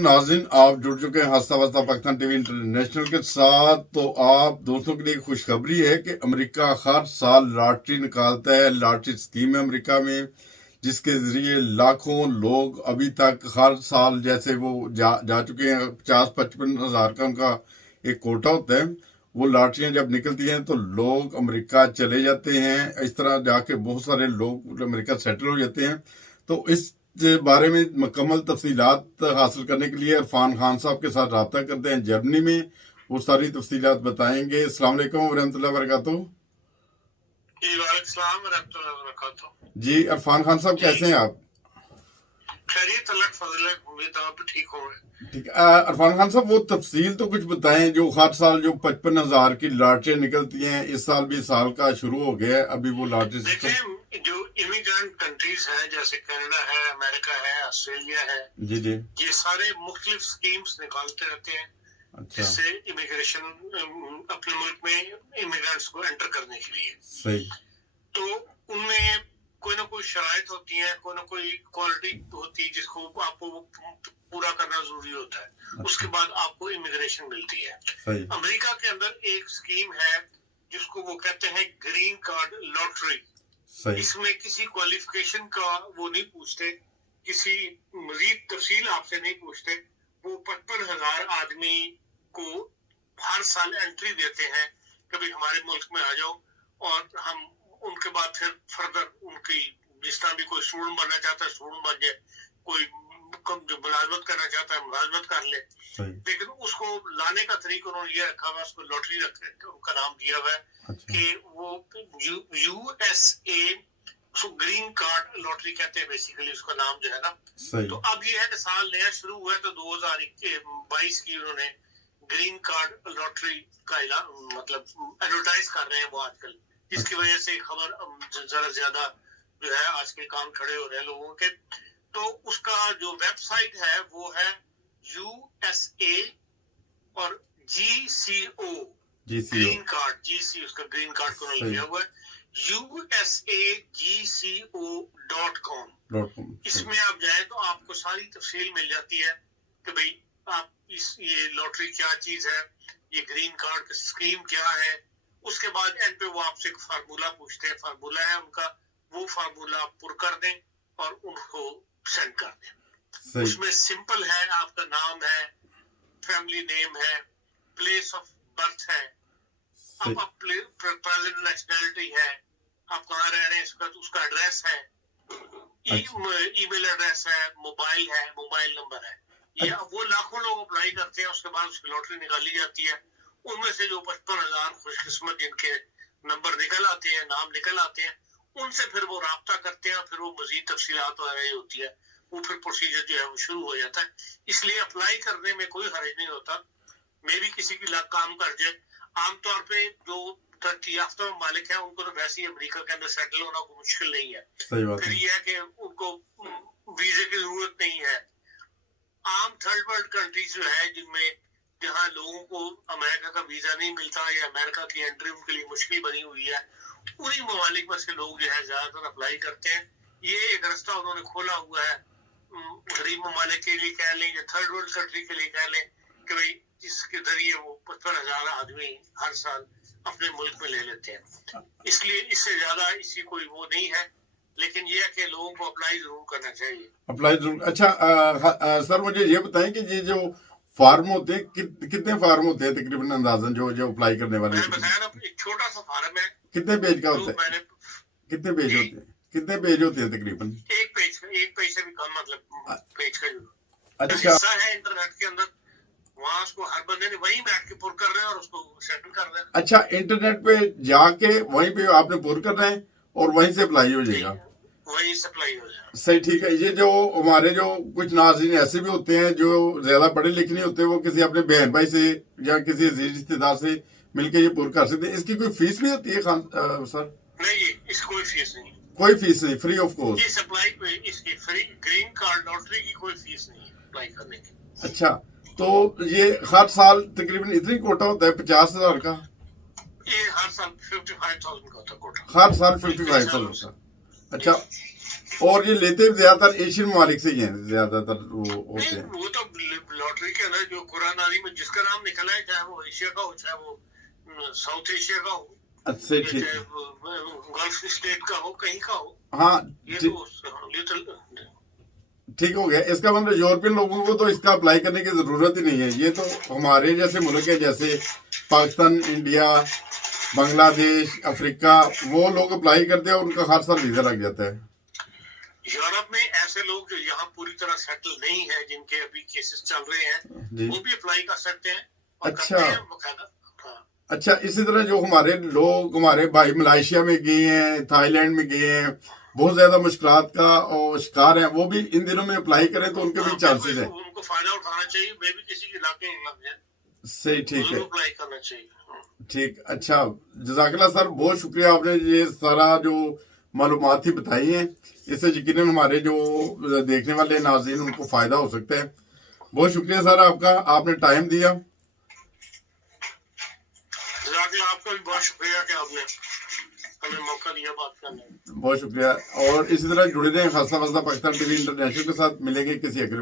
नाज़रीन, आप जुड़ चुके हैं हस्ता वस्ता पाकिस्तान टीवी इंटरनेशनल के साथ। तो आप दोस्तों के लिए खुशखबरी है कि अमेरिका हर साल लॉटरी निकालता है। लॉटरी स्कीम है अमेरिका में, जिसके जरिए लाखों लोग अभी तक हर साल, जैसे वो जा चुके हैं, 50-55 हज़ार का उनका एक कोटा होता है। वो लॉटरियां जब निकलती हैं तो लोग अमेरिका चले जाते हैं। इस तरह जाके बहुत सारे लोग अमेरिका सेटल हो जाते हैं। तो इस बारे में मुकम्मल तफसीलात हासिल करने के लिए इरफान खान साहब के साथ रब्ता करते हैं जर्मनी में। वो सारी तफसीलात बताएंगे। अस्सलाम वालेकुम वरहमतुल्लाहि वबरकातुहू। जी इरफान खान साहब, कैसे हैं आप? खैरियत, अल्लाह का फजल है, उम्मीद आप ठीक होंगे। ठीक। इरफान खान साहब, वो तफसील तो कुछ बताएं। जो हर साल जो 55 हज़ार की लॉटरियां निकलती हैं, इस साल भी साल का शुरू हो गया है, अभी वो लॉटरी देखें, जो इमिग्रेंट कंट्रीज हैं जैसे कनाडा है, अमेरिका है, ऑस्ट्रेलिया है, जी जी, ये सारे मुख्तलिफ स्कीम्स निकालते रहते हैं। अच्छा, जिससे इमिग्रेशन अपने मुल्क में इमिग्रेंट्स को एंटर करने के लिए सही। तो उनमें कोई ना कोई शराइत होती है, कोई ना कोई क्वालिटी होती है जिसको आपको पूरा करना जरूरी होता है। अच्छा, उसके बाद आपको इमिग्रेशन मिलती है। सही। अमेरिका के अंदर एक स्कीम है जिसको वो कहते हैं ग्रीन कार्ड लॉटरी। सही। इसमें किसी क्वालिफिकेशन का वो नहीं पूछते, किसी मजीद तफसील आपसे नहीं पूछते। वो 55 हज़ार आदमी को हर साल एंट्री देते हैं कि भाई हमारे मुल्क में आ जाओ, और हम उनके बाद फिर फर्दर उनकी जिस तरह भी कोई स्टूडेंट बनना चाहता है स्टूडेंट बन जाए, कोई जो मुलाजमत करना चाहता है मुलाजमत कर ले। लेकिन उसको लाने का तरीका उन्होंने ये रखा हुआ, उसको लॉटरी उनका नाम दिया हुआ है। अच्छा। कि वो USA ग्रीन कार्ड लॉटरी कहते हैं बेसिकली, उसका नाम जो है ना। तो अब ये है कि साल नया शुरू हुआ है, तो 2022 की उन्होंने ग्रीन कार्ड लॉटरी का मतलब एडवर्टाइज कर रहे हैं वो आजकल, जिसकी वजह से खबर जरा ज्यादा जो है आजकल कान खड़े हो रहे हैं लोगों के। तो उसका जो वेबसाइट है वो है USA और GCO ग्रीन कार्ड, GC उसका ग्रीन कार्ड को लिया हुआ है, USAGCO.com। इसमें आप जाए तो आपको सारी तफसील मिल जाती है कि भाई आप ये लॉटरी क्या चीज है, ये ग्रीन कार्ड की स्कीम क्या है। उसके बाद एंड पे वो आपसे एक फार्मूला पूछते हैं, फार्मूला है उनका, वो फार्मूला आप पुर कर दें और उनको सेंड कर दें। उसमें सिंपल है, आपका नाम है, फैमिली नेम है, प्लेस ऑफ बर्थ है, आप प्रेजेंट नेशनैलिटी है, आप कहाँ रह रहे हैं, उसका एड्रेस है, ईमेल एड्रेस है, मोबाइल है, मोबाइल नंबर है। ये वो लाखों लोग अप्लाई करते हैं, उसके बाद उसकी लॉटरी निकाली जाती है। उनमें से जो 55 हज़ार खुशकिस्मत जिनके नंबर निकल आते हैं, नाम निकल आते हैं, उनसे फिर वो राब्ता करते हैं, फिर वो मजीद तफसीलात वगैरह होती है, वो फिर प्रोसीजर जो है वो शुरू हो जाता है। इसलिए अप्लाई करने में कोई हर्ज नहीं होता। मे भी किसी की लक काम कर जाए। आमतौर पे जो तरक्की याफ्ता मालिक है उनको तो वैसे ही अमेरिका के अंदर सेटल होना कोई मुश्किल नहीं है। फिर यह है कि उनको वीजे की जरूरत नहीं है। आम थर्ड वर्ल्ड कंट्रीज जो है जिनमें जहाँ लोगों को अमेरिका का वीजा नहीं मिलता या अमेरिका की एंट्री उनके लिए मुश्किल बनी हुई है, उन्हीं ममालिक में से लोग जो है ज्यादातर अप्लाई करते हैं। ये एक रास्ता उन्होंने खोला हुआ है गरीब ममालिक के लिए कह लें या थर्ड वर्ल्ड कंट्री के लिए कह लें कि भाई जिसके जरिए वो 55 हज़ार आदमी हर साल अपने मुल्क में ले लेते हैं। इसलिए इससे ज्यादा इसी कोई वो नहीं है, लेकिन ये है कि लोगों को अप्लाई जरूर करना चाहिए। अप्लाई जरूर। अच्छा सर, मुझे ये बताएं कि ये जो फार्म होते हैं, कितने फार्म होते हैं तकरीबन अंदाजन जो अप्लाई करने वाले? मैंने बताया ना, एक छोटा सा फार्म है। कितने पेज का होता है? कितने पेज होते हैं? कितने पेज होते हैं तकरीबन? एक पेज से भी कम, मतलब पेज का जो अच्छा हिस्सा है इंटरनेट के अंदर, वहाँ उसको हर बंदे ने वहीं बैठ के पुर कर रहे हैं और उसको सेटल कर रहे हैं। अच्छा, इंटरनेट पे जाके वहीं पे आपने पुर करना है और वहीं से अप्लाई हो जाएगा? वहीं से अप्लाई हो जाएगा। सही, ठीक है। ये जो हमारे जो कुछ नाज़रीन ऐसे भी होते हैं जो ज्यादा पढ़े लिखे नहीं होते, वो किसी अपने बहन भाई से या किसी रिश्तेदार से मिलके ये पुर कर सकते हैं। इसकी कोई फीस भी होती है सर? नहीं, इसकी कोई फीस नहीं। कोई फीस नहीं, फ्री ऑफ कॉस्ट। इस अप्लाई पे इसकी फ्री ग्रीन कार्ड लॉटरी की कोई फीस नहीं है अप्लाई करने की। अच्छा, तो ये हर साल तकरीबन इतनी कोटा होता है 50 हज़ार का? ये हर साल 55,000 का होता है कोटा। हर साल 55,000 का। अच्छा, और ये लेते ज्यादातर एशियन ममालिक से ही हैं, ज्यादातर वो होते हैं। वो तो लॉटरी के अंदर जो कुरान आदि में जिसका नाम निकला है, चाहे वो एशिया का हो, चाहे वो साउथ एशिया का हो, अच्छा या ठीक, चाहे गल्फ स्टेट का हो, कहीं का हो, हाँ ये ठीक, तो लिटिल ठीक हो गया। इसका मतलब यूरोपियन लोगों को तो इसका अप्लाई करने की जरूरत ही नहीं है। ये तो हमारे जैसे मुल्क है, जैसे पाकिस्तान, इंडिया, बांग्लादेश, अफ्रीका, वो लोग अप्लाई करते हैं, उनका हर साल वीजा लग जाता है। यूरोप में ऐसे लोग जो यहाँ पूरी तरह सेटल नहीं है, जिनके अभी केसेस चल रहे हैं, जी, वो भी अप्लाई कर सकते हैं और अच्छा, करते हैं बकायदा। हाँ, अच्छा। इसी तरह जो हमारे लोग, हमारे भाई मलेशिया में गए हैं, थाईलैंड में गए हैं, बहुत ज्यादा मुश्किलात का और शिकार हैं, वो भी इन दिनों में अप्लाई करें तो उनके भी चांसेस हैं। उनको फायदा उठाना चाहिए। मैं भी किसी के इलाके में लग जाए, सही, ठीक है, अप्लाई करना चाहिए। ठीक, अच्छा। जज़ाकल्लाह सर, बहुत शुक्रिया, आपने ये सारा जो मालूमात ही बताई हैं, इससे यकीनन हमारे जो देखने वाले नाज़रीन उनको फ़ायदा हो सकता है। बहुत शुक्रिया सर आपका, आपने टाइम दिया। आपका भी बहुत शुक्रिया कि आपने हमें मौका दिया बात करने का। बहुत शुक्रिया, और इसी तरह जुड़े रहें खासा पाकिस्तान टीवी इंटरनेशनल के साथ। मिलेंगे किसी अगले